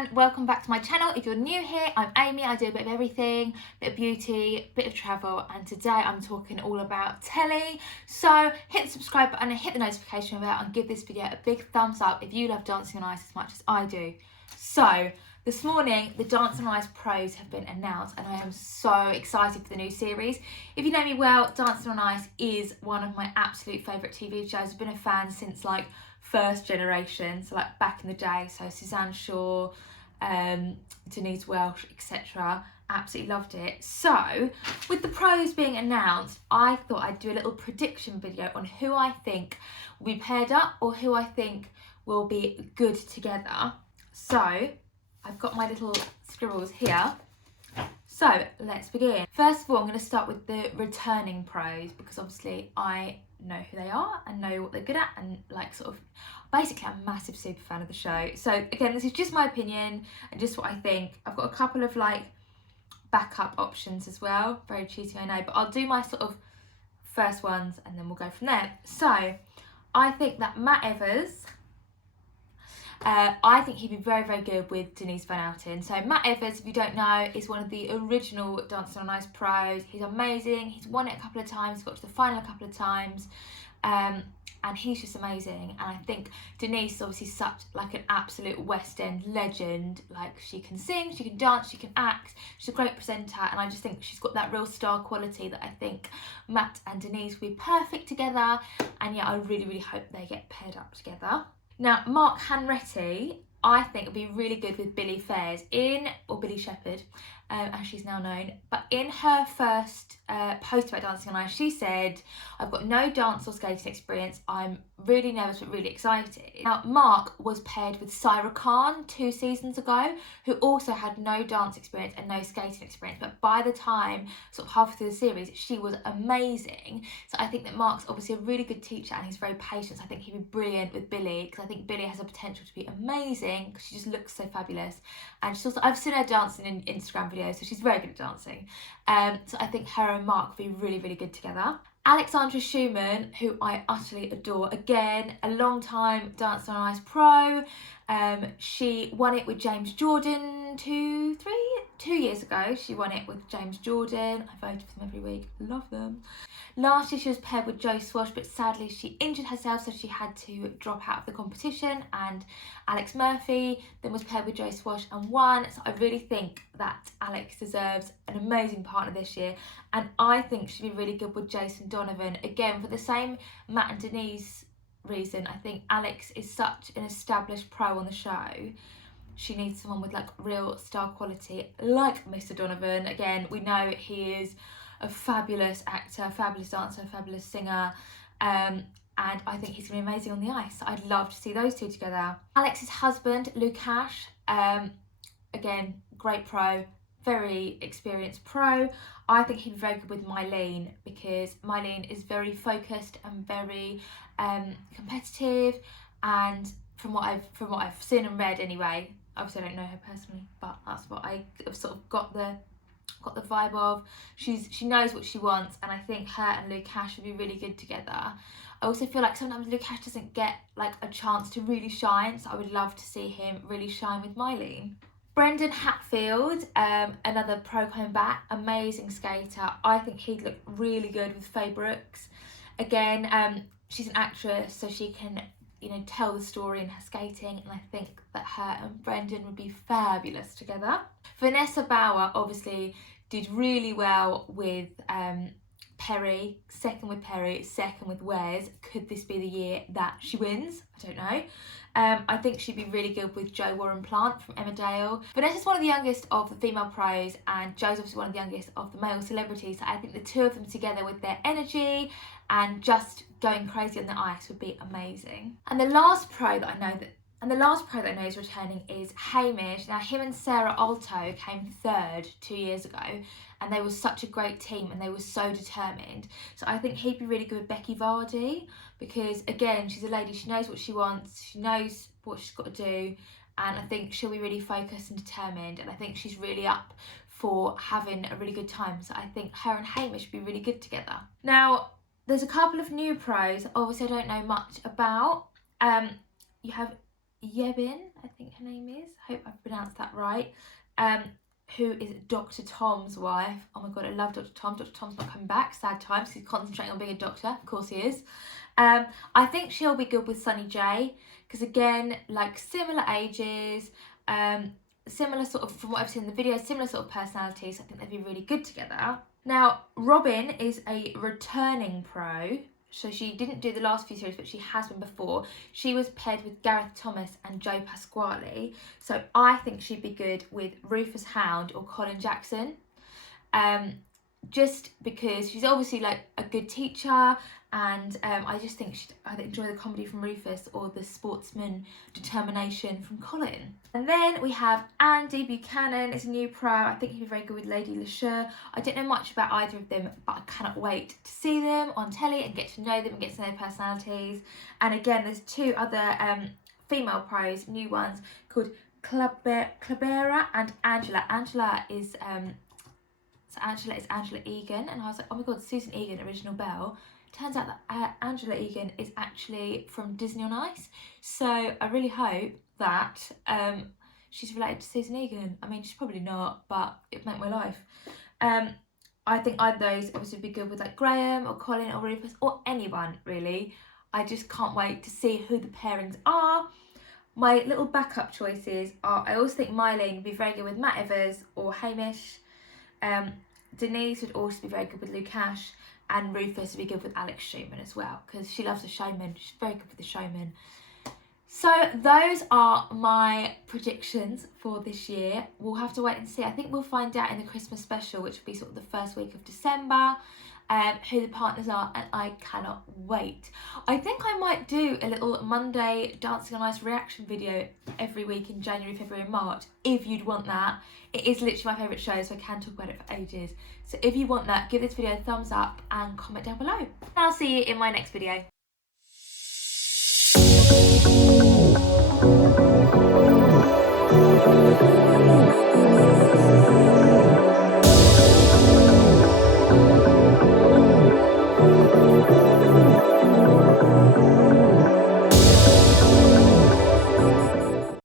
and welcome back to my channel. If you're new here, I'm Amy. I do a bit of everything, a bit of beauty, a bit of travel, and today I'm talking all about telly. So hit the subscribe button and hit the notification bell and give this video a big thumbs up if you love Dancing on Ice as much as I do. So this morning, the Dancing on Ice pros have been announced and I am so excited for the new series. If you know me well, Dancing on Ice is one of my absolute favourite TV shows. I've been a fan since like first generation, so like back in the day, so Suzanne Shaw, Denise Welsh, etc. Absolutely loved it. So with the pros being announced, I thought I'd do a little prediction video on who I think will be paired up or who I think will be good together. So I've got my little scribbles here. So let's begin. First of all, I'm going to start with the returning pros because obviously I know who they are and know what they're good at, and like sort of basically I'm a massive super fan of the show. So again, this is just my opinion and just what I think. I've got a couple of like backup options as well, very cheesy I know, but I'll do my sort of first ones and then we'll go from there. So I think that Matt Evers, I think he'd be very, very good with Denise Van Outen. So Matt Evers, if you don't know, is one of the original Dancing on Ice pros. He's amazing. He's won it a couple of times, got to the final a couple of times, and he's just amazing. And I think Denise is obviously such like an absolute West End legend. Like she can sing, she can dance, she can act. She's a great presenter, and I just think she's got that real star quality that I think Matt and Denise will be perfect together. And yeah, I really, really hope they get paired up together. Now, Mark HANRETTI, I think would be really good with Billie Faiers or Billie Shepherd, as she's now known. But in her first post about Dancing on Ice, she said, "I've got no dance or skating experience. I'm really nervous but really excited." Now, Mark was paired with Syra Khan 2 seasons ago, who also had no dance experience and no skating experience. But by the time, sort of halfway through the series, she was amazing. So I think that Mark's obviously a really good teacher and he's very patient. So I think he'd be brilliant with Billie, because I think Billie has the potential to be amazing because she just looks so fabulous. And she's also, I've seen her dancing in Instagram videos, so she's very good at dancing. So I think her and Mark would be really, really good together. Alexandra Schumann, who I utterly adore, again, a long time Dancing on Ice pro. She won it with James Jordan 2 years ago. She won it with James Jordan. I voted for them every week. Love them. Last year she was paired with Jo Swash, but sadly she injured herself, so she had to drop out of the competition. And Alex Murphy then was paired with Jo Swash and won. So I really think that Alex deserves an amazing partner this year. And I think she'd be really good with Jason Donovan. Again, for the same Matt and Denise reason, I think Alex is such an established pro on the show. She needs someone with like real star quality, like Mr. Donovan. Again, we know he is a fabulous actor, fabulous dancer, fabulous singer, and I think he's going to be amazing on the ice. I'd love to see those two together. Alex's husband, Lukash, again, great pro, very experienced pro. I think he'd be very good with Mylene, because Mylene is very focused and very competitive, and from what I've seen and read anyway, obviously I don't know her personally, but that's what I've sort of got the vibe of. She knows what she wants, and I think her and Lukash would be really good together. I also feel like sometimes Lukash doesn't get like a chance to really shine, so I would love to see him really shine with Mylene. Brendan HATFIELD, another pro coming back, amazing skater. I think he'd look really good with Faye Brooks. Again, she's an actress, so she can, you know, tell the story in her skating, and I think that her and Brendan would be fabulous together. Vanessa BAUER obviously did really well with Perry, second with Perry, second with Wes. Could this be the year that she wins? I don't know. I think she'd be really good with Jo Warren Plant from Emmerdale. Vanessa's one of the youngest of the female pros, and Jo's obviously one of the youngest of the male celebrities. So I think the two of them together with their energy and just going crazy on the ice would be amazing. And the last pro that I know is returning is Hamish. Now, him and Sarah Alto came third 2 years ago, and they were such a great team and they were so determined. So I think he'd be really good with Becky Vardy, because again, she's a lady, she knows what she wants, she knows what she's got to do, and I think she'll be really focused and determined, and I think she's really up for having a really good time. So I think her and Hamish would be really good together. Now, there's a couple of new pros, obviously I don't know much about. You have Yebin, I think her name is. I hope I've pronounced that right. Who is Dr. Tom's wife. Oh my god, I love Dr. Tom. Dr. Tom's not coming back. Sad times. He's concentrating on being a doctor. Of course he is. I think she'll be good with Sunny J, because again, like similar ages, similar sort of, from what I've seen in the video, similar sort of personalities. I think they'd be really good together. Now, Robin is a returning pro. So she didn't do the last few series, but she has been before. She was paired with Gareth Thomas and Joe Pasquale. So I think she'd be good with Rufus Hound or Colin Jackson. Just because she's obviously like a good teacher, and I just think I'd enjoy the comedy from Rufus or the sportsman determination from Colin. And then we have Andy Buchanan is a new pro. I think he'd be very good with Lady LeSure. I don't know much about either of them, but I cannot wait to see them on telly and get to know them and get to know their personalities. And again, there's two other female pros, new ones, called Clabera and Angela. Angela is Angela Egan, and I was like, oh my god, Susan Egan, original Belle. Turns out that Angela Egan is actually from Disney on Ice, so I really hope that she's related to Susan Egan. I mean, she's probably not, but it'd make my life. I think either of those obviously would be good with like Graham or Colin or Rufus or anyone really. I just can't wait to see who the pairings are. My little backup choices are, I also think Mylene would be very good with Matt Evers or Hamish. Denise would also be very good with Lukash, and Rufus would be good with Alex Schumann as well, because she loves the showman. She's very good with the showman. So those are my predictions for this year. We'll have to wait and see. I think we'll find out in the Christmas special, which will be sort of the first week of December, who the partners are, and I cannot wait. I think I might do a little Monday Dancing on Ice reaction video every week in January, February and March, if you'd want that. It is literally my favourite show, so I can talk about it for ages. So if you want that, give this video a thumbs up and comment down below. I'll see you in my next video.